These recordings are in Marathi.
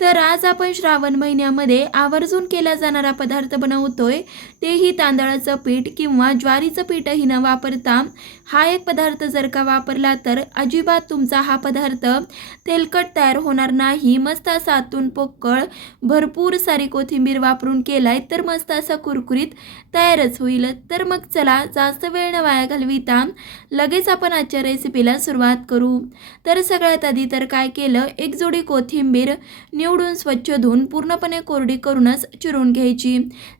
तर आज आपण श्रावण महिन्यामध्ये आवर्जून केला जाणारा पदार्थ बनवतोय. तेही तांदळाचं पीठ किंवा ज्वारीचं पीठही न वापरता. हा एक पदार्थ जर का वापरला तर अजिबात तुमचा हा पदार्थ तेलकट तयार होणार नाही. मस्त असा आतून पोकळ भरपूर सारी कोथिंबीर वापरून केलाय तर मस्त असा कुरकुरीत तयारच होईल. तर मग चला जास्त वेळ न वाया घालविता लगेच आपण आजच्या रेसिपीला सुरुवात करू. तर सगळ्यात आधी तर काय केलं? एक जोडी कोथिंबीर निवडून स्वच्छ धुवून पूर्णपणे कोरडी करूनच चिरून घ्यायची.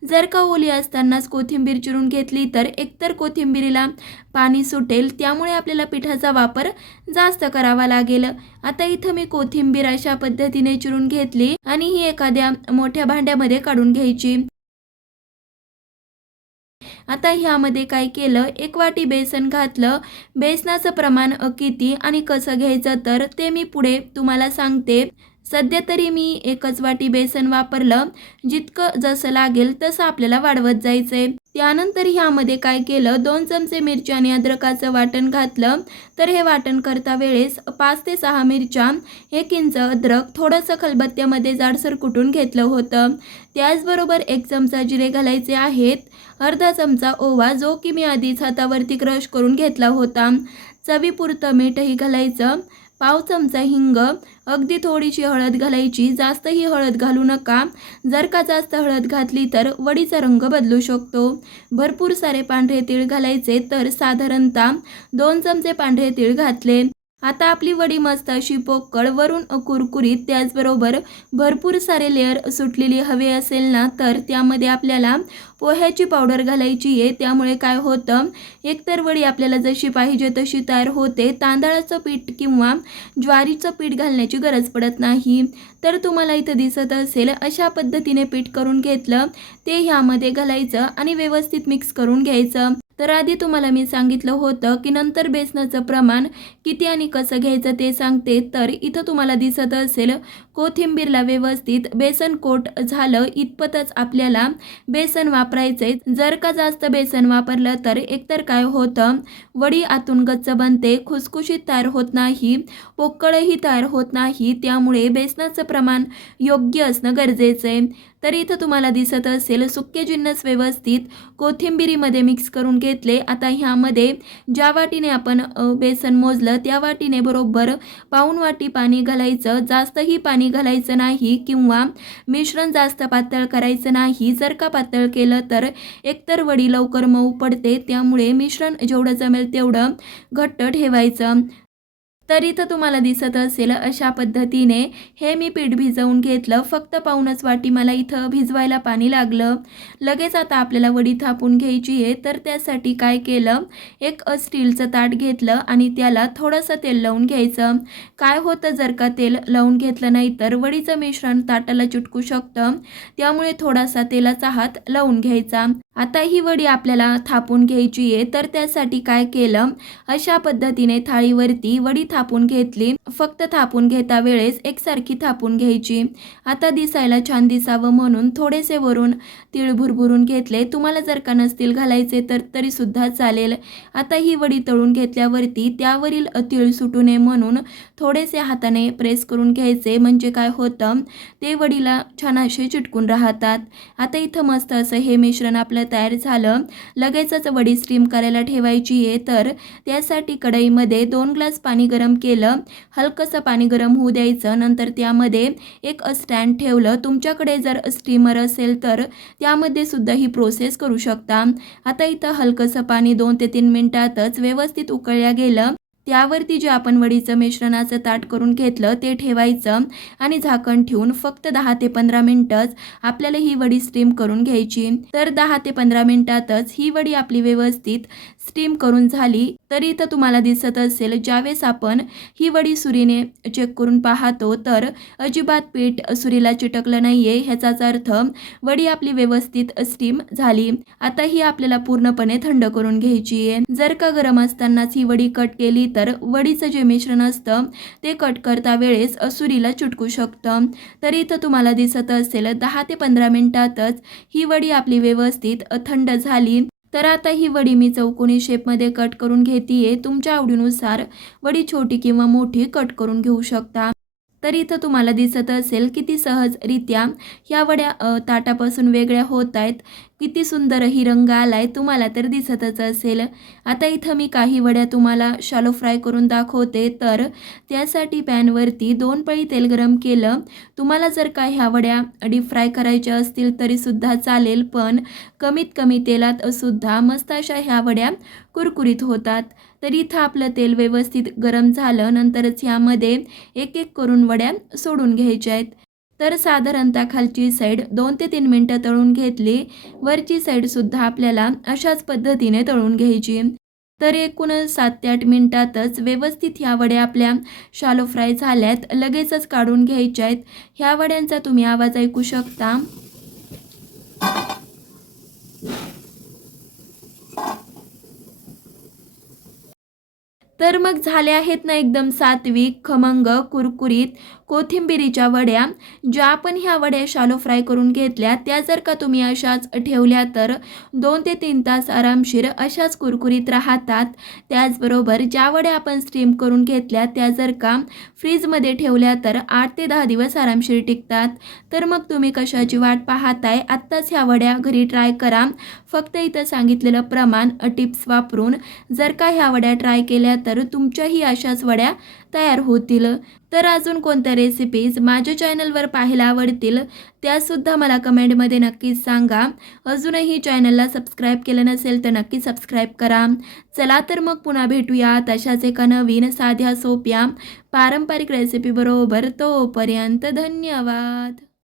जर का ओली असतानाच कोथिंबीर चिरून घेतली तर एकतर कोथिंबीरीला पाणी सुटेल त्यामुळे आपल्याला पिठाचा वापर जास्त करावा लागेल. आता इथं मी कोथिंबीर अशा पद्धतीने चिरून घेतली आणि ही एखाद्या मोठ्या भांड्यामध्ये काढून घ्यायची. आता ह्यामध्ये काय केलं एक वाटी बेसन घातलं. बेसनाचं प्रमाण किती आणि कसं घ्यायचं तर ते मी पुढे तुम्हाला सांगते. सध्या तरी मी एकच वाटी बेसन वापरलं. जितकं जसं लागेल तसं आपल्याला वाढवत जायचंय. त्यानंतर ह्यामध्ये काय केलं? दोन चमचे मिरची आणि अद्रकाचं वाटण घातलं. तर हे वाटण करता वेळेस पाच ते सहा मिरच्या एक इंच अद्रक थोडंसं खलबत्त्यामध्ये जाडसर कुटून घेतलं होतं. त्याचबरोबर एक चमचा जिरे घालायचे आहेत. अर्धा चमचा ओवा जो की मी आधीच हातावरती क्रश करून घेतला होता. चवीपुरतं मीठही घालायचं. पाव चमचा हिंग अगदी थोडीशी हळद घालायची. जास्तही हळद घालू नका. जर का जास्त हळद घातली तर वडीचा रंग बदलू शकतो. भरपूर सारे पांढरे तीळ घालायचे तर साधारणतः दोन चमचे पांढरे तीळ घातले. आता आपली वडी मस्त अशी पोकळ वरून कुरकुरीत त्याचबरोबर भरपूर सारे लेअर सुटलेली हवे असेल ना तर त्यामध्ये आपल्याला पोह्याची पावडर घालायची आहे. त्यामुळे काय होतं एकतर वडी आपल्याला जशी पाहिजे तशी तयार होते. तांदळाचं पीठ किंवा ज्वारीचं पीठ घालण्याची गरज पडत नाही. तर तुम्हाला इथं दिसत असेल अशा पद्धतीने पीठ करून घेतलं ते ह्यामध्ये घालायचं आणि व्यवस्थित मिक्स करून घ्यायचं. तर आधी तुम्हाला मी सांगितलं होतं की नंतर बेसनाचं प्रमाण किती आणि कसं घ्यायचं ते सांगते. तर इथं तुम्हाला दिसत असेल कोथिंबीरला व्यवस्थित बेसन कोट झालं इतपतच आपल्याला बेसन वापरायचंय. जर का जास्त बेसन वापरलं तर एकतर काय होतं वडी आतून गच्च बनते खुसखुशीत तयार होत नाही पोकळही तयार होत नाही त्यामुळे बेसनाचं प्रमाण योग्य असणं गरजेचं आहे तर इथं तुम्हाला दिसत असेल सुके जिन्नस व्यवस्थित. कोथिंबिरीमध्ये मिक्स करून घेतले. आता ह्यामध्ये ज्या वाटीने आपण बेसन मोजलं त्या वाटीने बरोबर पाऊण वाटी पाणी घालायचं. जास्तही पाणी घालायचं नाही किंवा मिश्रण जास्त पातळ करायचं नाही. जर का पातळ केलं तर एकतर वडी लवकर मऊ पडते. त्यामुळे मिश्रण जेवढं जमेल तेवढं घट्ट ठेवायचं. तर इथं तुम्हाला दिसत असेल अशा पद्धतीने हे मी पीठ भिजवून घेतलं. फक्त पाहूनच वाटी मला इथं भिजवायला पाणी लागलं. लगेच आता आपल्याला वडी थापून घ्यायची आहे. तर त्यासाठी काय केलं? एक स्टीलचं ताट घेतलं आणि त्याला थोडंसं तेल लावून घ्यायचं. काय होतं जर का तेल लावून घेतलं नाही तर वडीचं मिश्रण ताटाला चुटकू शकतं. त्यामुळे थोडासा तेलाचा हात लावून घ्यायचा. आता ही वडी आपल्याला थापून घ्यायची आहे. तर त्यासाठी काय केलं? अशा पद्धतीने थाळीवरती वडी थापून घेतली. फक्त थापून घेता वेळेस एकसारखी थापून घ्यायची. आता दिसायला छान दिसावं म्हणून थोडेसे वरून तीळ भुरभुरून घेतले. तुम्हाला जर का नसतील घालायचे तर तरीसुद्धा चालेल. आता ही वडी तळून घेतल्यावरती त्यावरील तीळ सुटू नये म्हणून थोडेसे हाताने प्रेस करून घ्यायचे. म्हणजे काय होतं? ते वडीला छान असे चिटकून राहतात. आता इथं मस्त असं हे मिश्रण आपलं तयार झालं. लगेचच वडी स्टीम करायला ठेवायची आहे. तर त्यासाठी कढईमध्ये दोन ग्लास पाणी गरम केलं. हलकंसं पाणी गरम होऊ द्यायचं. नंतर त्यामध्ये एक स्टँड ठेवलं. तुमच्याकडे जर स्टीमर असेल तर त्यामध्ये सुद्धा ही प्रोसेस करू शकता. आता इथं हलकंसं पाणी दोन ते तीन मिनटातच व्यवस्थित उकळल्या गेलं. त्यावरती जे आपण वडीचं मिश्रणाचं ताट करून घेतलं ते ठेवायचं आणि झाकण ठेवून फक्त दहा ते पंधरा मिनटंच आपल्याला ही वडी स्टीम करून घ्यायची. तर दहा ते पंधरा मिनिटातच ही वडी आपली व्यवस्थित स्टीम करून झाली तरी तर तुम्हाला दिसत असेल ज्यावेळेस आपण ही वडी सुरीने चेक करून पाहतो तर अजिबात पीठ सुरीला चिटकलं नाही आहे ह्याचाच अर्थ वडी आपली व्यवस्थित स्टीम झाली. आता ही आपल्याला पूर्णपणे थंड करून घ्यायची आहे. जर का गरम असतानाच ही वडी कट केली तर वडीचं जे मिश्रण असतं ते कट करता वेळेस सुरीला चुटकू शकतं. तर इथं तुम्हाला दिसत असेल दहा ते पंधरा मिनिटातच ही वडी आपली व्यवस्थित थंड झाली. तर आता ही वडी मी चौकोनी शेपमध्ये कट करून घेते तुमच्या आवडीनुसार वडी छोटी किंवा मोठी कट करून घेऊ शकता. तर इथं तुम्हाला दिसत असेल किती सहजरित्या ह्या वड्या ताटापासून वेगळ्या होत आहेत. किती सुंदरही रंग आलाय तुम्हाला तर दिसतच असेल. आता इथं मी काही वड्या तुम्हाला शालो फ्राय करून दाखवते. तर त्यासाठी पॅनवरती दोन पळी तेल गरम केलं. तुम्हाला जर का ह्या वड्या डीप फ्राय करायच्या असतील तरीसुद्धा चालेल पण कमीत कमी तेलात सुद्धा मस्त अशा ह्या वड्या कुरकुरीत होतात. तर इथं आपलं तेल व्यवस्थित गरम झालं नंतरच ह्यामध्ये एक एक करून वड्या सोडून घ्यायच्या आहेत. तर साधारणतः खालची साईड दोन ते तीन मिनटं तळून घेतली. वरची साईडसुद्धा आपल्याला अशाच पद्धतीने तळून घ्यायची. तर एकूण सात ते आठ मिनटातच व्यवस्थित ह्या वड्या आपल्या शालो फ्राय झाल्यात. लगेचच काढून घ्यायच्या आहेत. ह्या वड्यांचा तुम्ही आवाज ऐकू शकता. तर मग झाल्या आहेत ना एकदम सात्विक खमंग कुरकुरीत कोथिंबिरीच्या वड्या. ज्या आपण ह्या वड्या शालो फ्राय करून घेतल्या त्या जर का तुम्ही अशाच ठेवल्या तर दोन ते तीन तास आरामशीर अशाच कुरकुरीत राहतात. त्याचबरोबर ज्या वड्या आपण स्टीम करून घेतल्या त्या जर का फ्रीजमध्ये ठेवल्या तर आठ ते दहा दिवस आरामशीर टिकतात. तर मग तुम्ही कशाची वाट पाहताय? आत्ताच ह्या वड्या घरी ट्राय करा. फक्त इथं सांगितलेलं प्रमाण टिप्स वापरून जर का ह्या वड्या ट्राय केल्या तर तुमच्याही अशाच वड्या तयार होतील. तर अजून कोणत्या रेसिपीज माझ्या चॅनलवर पाहायला आवडतील त्यासुद्धा मला कमेंटमध्ये नक्कीच सांगा. अजूनही चॅनलला सबस्क्राईब केलं नसेल तर नक्की सबस्क्राईब करा. चला तर मग पुन्हा भेटूया तशाच एका नवीन साध्या सोप्या पारंपरिक रेसिपीबरोबर तोपर्यंत धन्यवाद.